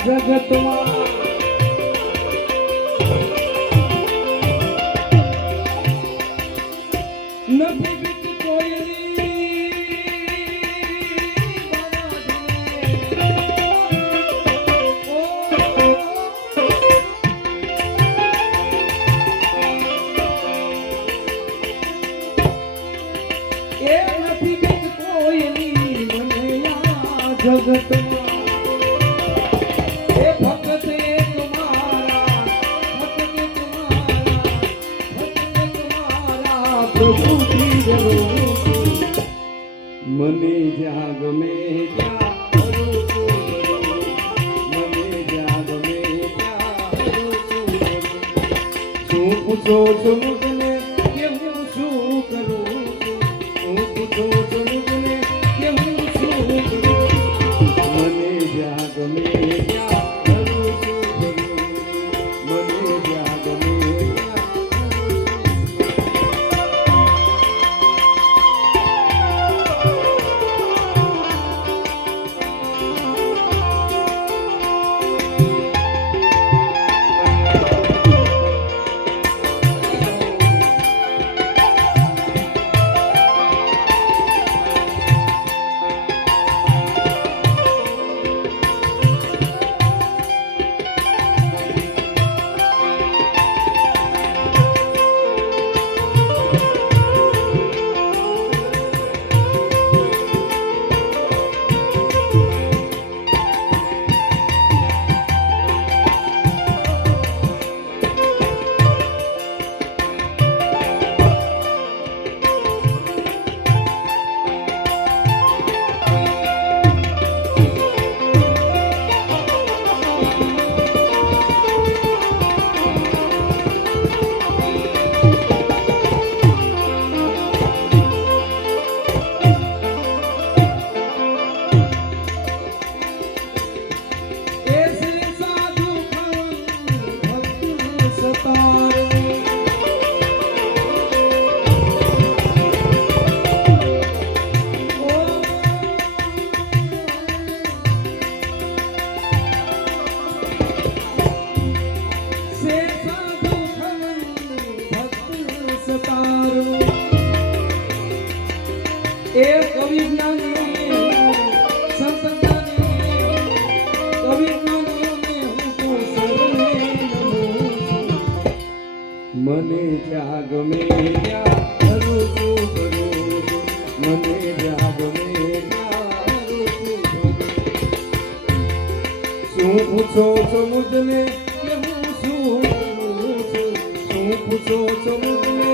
જગતમાં નથી બીત કોઈની એ નથી બીત કોઈની મને આ જગતમાં મને જ્યાં ગમે ત્યાં મને જ્યાં ગમે ત્યાં શું પૂછો છો મુજને કે હું શું કરું શું પૂછો છો મુજને કે હું શું કરું મને જ્યાં ગમે ત્યાં મને જ્યાં ગમે એ કવિ જ્ઞાની સંત જ્ઞાની કવિ જ્ઞાની હું તો શરણે નમું મને જ્યાં ગમે ત્યાં કરું છું મને જ્યાં ગમે ત્યાં શું પૂછો છો મુજને કે હું શું કરું છું શું પૂછો છો મુજને